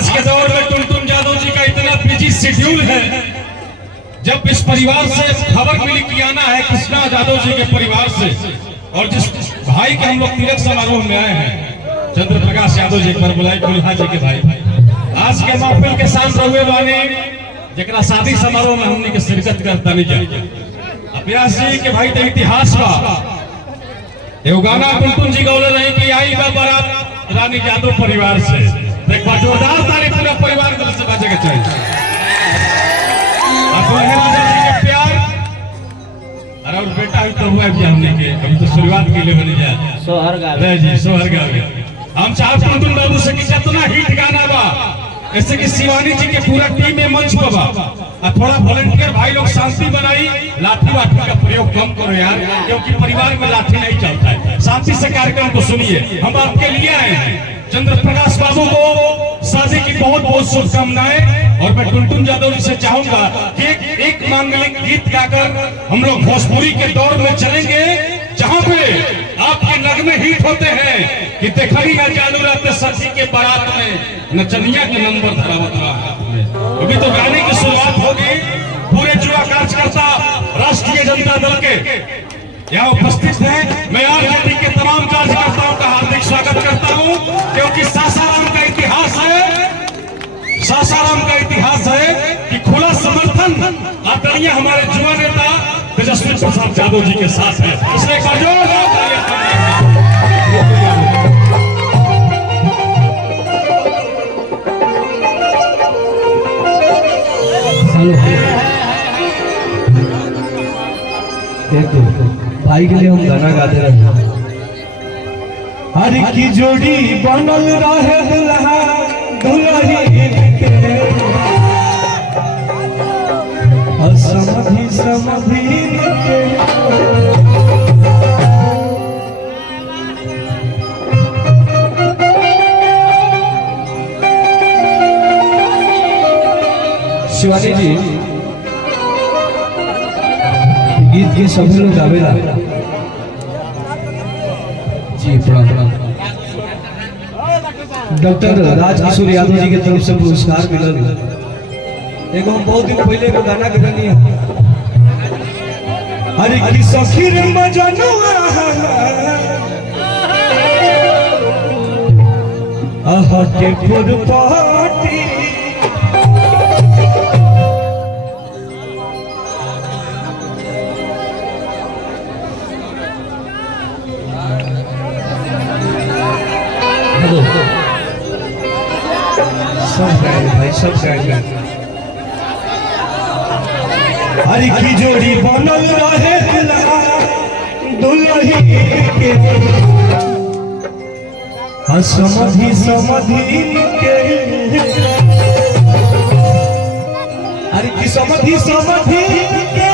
आज के दौर में टुनटुन यादव जी का इतना बिजी शेड्यूल है, जब इस परिवार से खबर मिली कि आना है कृष्णा यादव जी के परिवार से, और जिस भाई के हम लोग तिलक समारोह में आए हैं चंद्र प्रकाश यादव जी, एक बार बुलाई दुल्हा जी के भाई, आज के महफिल के साथ रहुए बानी जरा शादी समारोह में हमने के शिरकत करता नहीं जाए। अभ्यास जी के भाई तो इतिहास बा एगो गाना टुनटुन जी गौले रहे कि आई बा बारात रानी यादव परिवार से, एक बार जोरदार ताली पूरा परिवार को से बचे के चाहिए। प्यार अरे और बेटा भी तो हुआ है हमने के, अभी तो शुरुआत के लिए बनी जाए सोहर गावे जी, सोहर गावे। हम चाहते टुनटुन बाबू से कि जितना हिट गाना बा ऐसे कि शिवानी जी के पूरा टीम में मंच पर बा, और थोड़ा वॉलंटियर भाई लोग शांति बनाई, लाठी वाठी का प्रयोग कम करो यार, क्योंकि परिवार में लाठी नहीं चलता है। शांति से कार्यक्रम को सुनिए। हम आपके लिए आए हैं। चंद्र प्रकाश बाबू को शादी की बहुत बहुत शुभकामनाएं, और मैं टुनटुन यादव जी से चाहूंगा कि एक मांगलिक गीत गाकर हम लोग भोजपुरी के दौर में चलेंगे, जहां पे आपके नगमे हिट होते हैं कि देखली है चालू रहते सखी के बारात में नचनिया के नंबर धरावत रहा है। अभी तो गाने की शुरुआत होगी। पूरे युवा कार्यकर्ता राष्ट्रीय जनता दल के यहाँ उपस्थित हैं। मैं आरजेडी के तमाम कार्यकर्ताओं का हार्दिक स्वागत करता हूँ, क्योंकि सासाराम का इतिहास है, सासाराम का इतिहास है कि खुला समर्थन आदरणीय हमारे युवा नेता तेजस्वी प्रसाद यादव जी के साथ है। इसलिए भाई के लिए हम गाना गाते रहे। हर की जोड़ी बनल रहे दुल्हा दुल्हन के, और समधी समधीन के। शिवानी जी गीत के सभी लोग गावेला जी। प्रणाम। डॉक्टर राजकिशोर यादव जी की तरफ से पुरस्कार मिलल। एगो हम बहुत दिन पहले एगो गाना गनी है, अरे की सखी रे मजनुआ आहा के फुरपाती, सब गाए भाई, सब गाए। हर की जोड़ी बनल रहे दुल्हन के, समधी समधीन के। हर की समधी समधीन के,